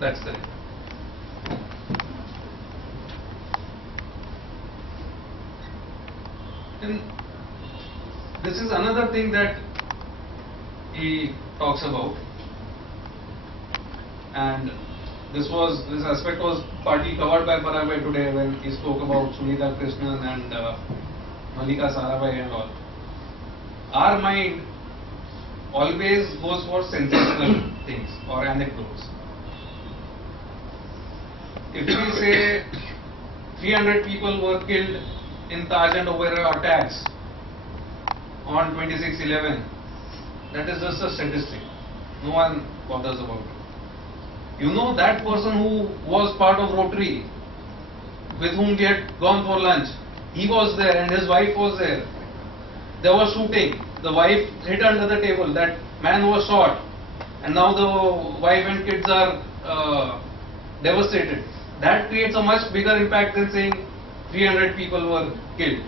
That's correct. And this is another thing that he talks about, and this aspect was partly covered by Parag Bhai today when he spoke about Sunita Krishnan and Malika Sarabhai and all. Our mind always goes for sensational things or anecdotes. If we say 300 people were killed in Taj and Oberoi attacks on 26/11, that is just a statistic. No one bothers about it. You know, that person who was part of Rotary, with whom we had gone for lunch, he was there and his wife was there. There was shooting. The wife hid under the table. That man was shot. And now the wife and kids are devastated. That creates a much bigger impact than saying 300 people were killed.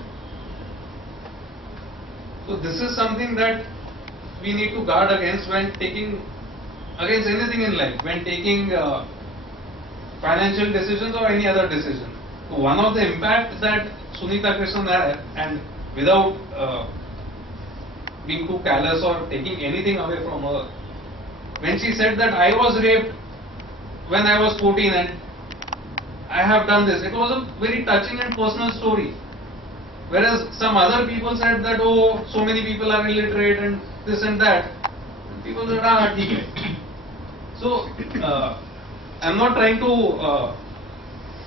So this is something that we need to guard against when taking, against anything in life, when taking financial decisions or any other decision. So one of the impacts that Sunita Krishnan had, and without being too callous or taking anything away from her, when she said that I was raped when I was 14 and I have done this, it was a very touching and personal story. Whereas some other people said that, oh, so many people are illiterate and this and that. And people said, ah, okay. So, I'm not trying to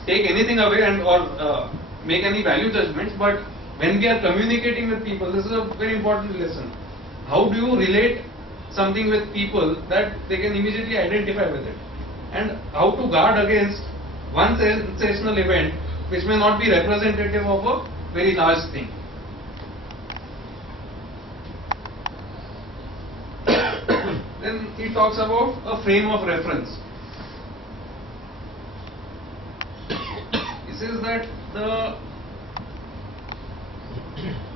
take anything away and or make any value judgments, but when we are communicating with people, this is a very important lesson. How do you relate something with people that they can immediately identify with it? And how to guard against one sensational event which may not be representative of a very large thing. Then he talks about a frame of reference. He says that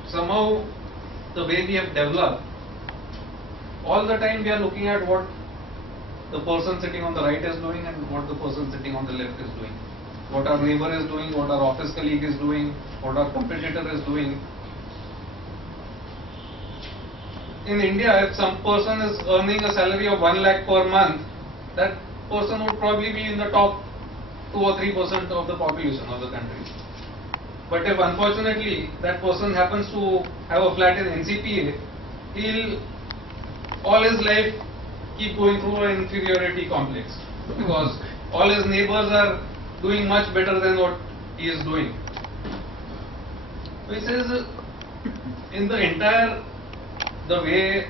somehow the way we have developed, all the time we are looking at what the person sitting on the right is doing and what the person sitting on the left is doing. What our neighbor is doing, what our office colleague is doing, what our competitor is doing. In India, if some person is earning a salary of 1 lakh per month, that person would probably be in the top 2 or 3% of the population of the country. But if unfortunately that person happens to have a flat in NCPA, he'll all his life keep going through an inferiority complex because all his neighbors are doing much better than what he is doing. So he says, in the entire, the way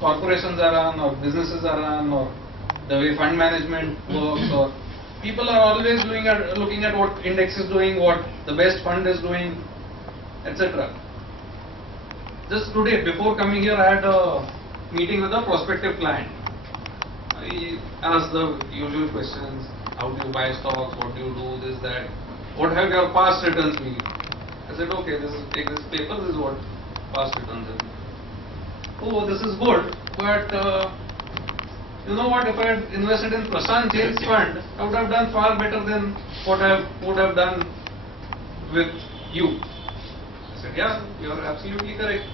corporations are run or businesses are run or the way fund management works, or people are always looking at what index is doing, what the best fund is doing, etc. Just today, before coming here, I had a meeting with a prospective client. I asked the usual questions: how do you buy stocks? What do you do? This, that. What have your past returns been? I said, okay, take this paper. This is what past returns have been. Oh, this is good, but you know what? If I had invested in Prashant Jain's fund, I would have done far better than what I would have done with you. I said, yeah, you are absolutely correct.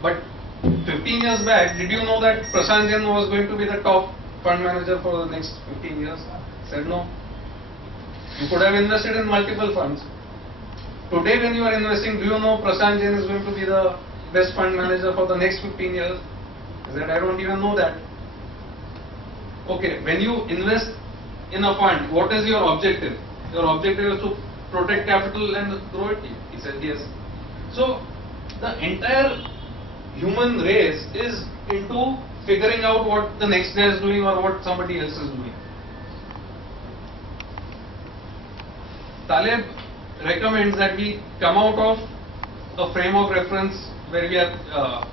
But 15 years back, did you know that Prashant Jain was going to be the top fund manager for the next 15 years? I said no. You could have invested in multiple funds. Today when you are investing, do you know Prashant Jain is going to be the best fund manager for the next 15 years? I said, I don't even know that. Okay, when you invest in a fund, what is your objective? Your objective is to protect capital and grow it? He said yes. So the entire human race is into figuring out what the next guy is doing or what somebody else is doing. Taleb recommends that we come out of a frame of reference where we are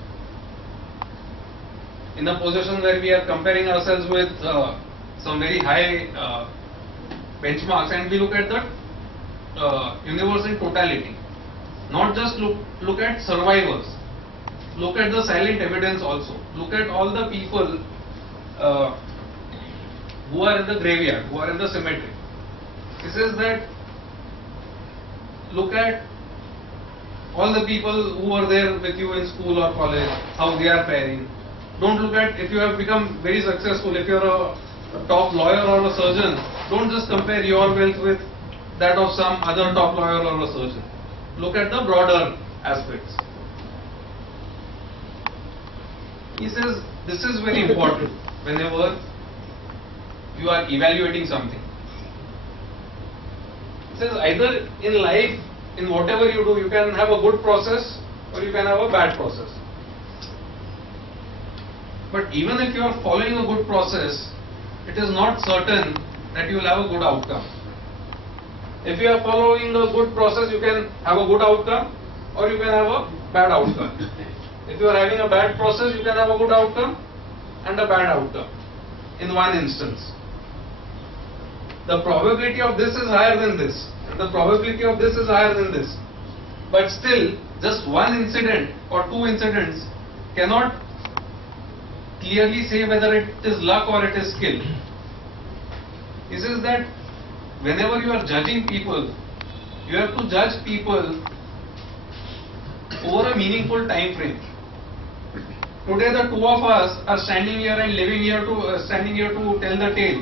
in a position where we are comparing ourselves with some very high benchmarks, and we look at the universe in totality. Not just look at survivors. Look at the silent evidence also. Look at all the people who are in the graveyard, who are in the cemetery. He says that look at all the people who were there with you in school or college, how they are faring. Don't look at if you have become very successful, if you are a top lawyer or a surgeon, don't just compare your wealth with that of some other top lawyer or a surgeon. Look at the broader aspects. He says this is very important whenever you are evaluating something. He says either in life, in whatever you do, you can have a good process or you can have a bad process. But even if you are following a good process, it is not certain that you will have a good outcome. If you are following a good process, you can have a good outcome or you can have a bad outcome. If you are having a bad process, you can have a good outcome and a bad outcome in one instance. The probability of this is higher than this, and the probability of this is higher than this. But still, just one incident or two incidents cannot clearly say whether it is luck or it is skill. He says that whenever you are judging people, you have to judge people over a meaningful time frame. Today the two of us are standing here and standing here to tell the tale.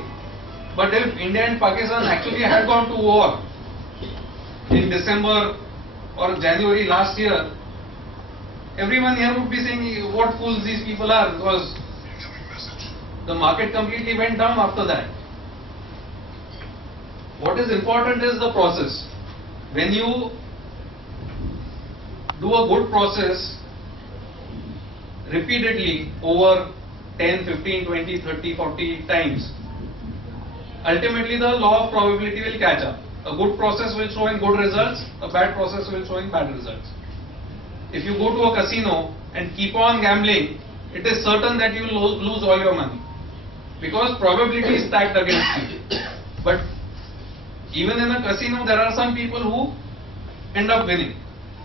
But if India and Pakistan actually had gone to war in December or January last year, everyone here would be saying what fools these people are, because the market completely went down after that. What is important is the process. When you do a good process repeatedly over 10, 15, 20, 30, 40 times, ultimately the law of probability will catch up. A good process will show in good results, a bad process will show in bad results. If you go to a casino and keep on gambling, it is certain that you will lose all your money, because probability is stacked against you. But even in a casino, there are some people who end up winning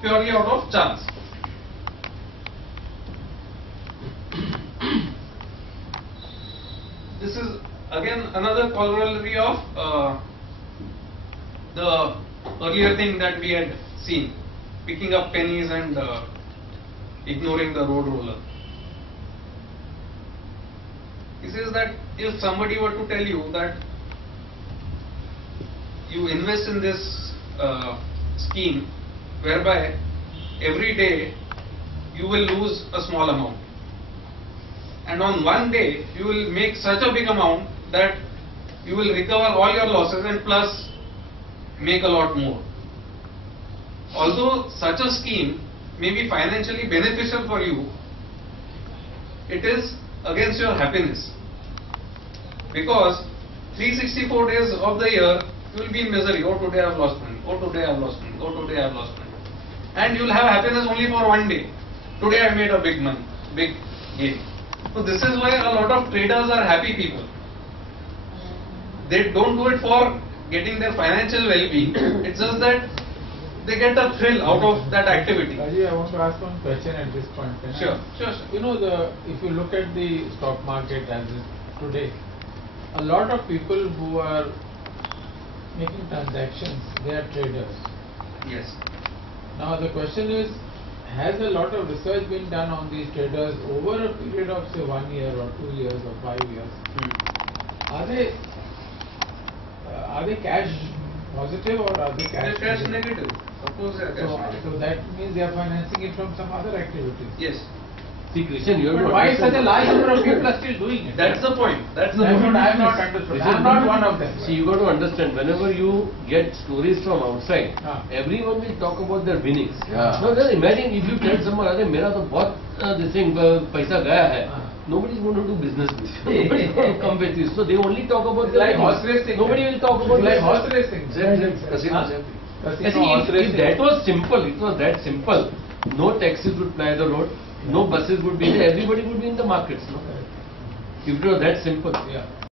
purely out of chance. This is again another corollary of the earlier thing that we had seen, picking up pennies and ignoring the road roller. He says that if somebody were to tell you that you invest in this scheme whereby every day you will lose a small amount, and on one day you will make such a big amount that you will recover all your losses and plus make a lot more. Although such a scheme may be financially beneficial for you, it is against your happiness, because 364 days of the year you will be in misery. Oh, today I have lost money. Oh, today I have lost money. Oh, today I have lost money. And you will have happiness only for one day. Today I made a big gain. So this is why a lot of traders are happy people. They don't do it for getting their financial well-being. It's just that they get a thrill out of that activity. Rajiv, I want to ask one question at this point. Sure. You know, if you look at the stock market as is today, a lot of people who are making transactions, they are traders. Yes. Now the question is, has a lot of research been done on these traders over a period of say 1 year or 2 years or 5 years? Are they cash positive or are they cash negative? Of course they are cash negative. So that means they are financing it from some other activities. Yes. See, Christian, you have But to why understand. such a large number of people are still doing it? That's the point. That's the That's point. what I have not understood. I am not one of them. See, you got to understand, whenever you get stories from outside, everyone will talk about their winnings. Yeah. Now just imagine if you tell someone, "Arey, mera to bahut this thing paisa gaya hai." Nobody is going to do business with you. Nobody is going to come with you. So they only talk about It's their like winnings. horse racing. Nobody will talk about It's like their horse racing. Casino. See, if that was simple, it was that simple, no taxis would ply the road, no buses would be there, everybody would be in the markets, no? If it was that simple. Yeah.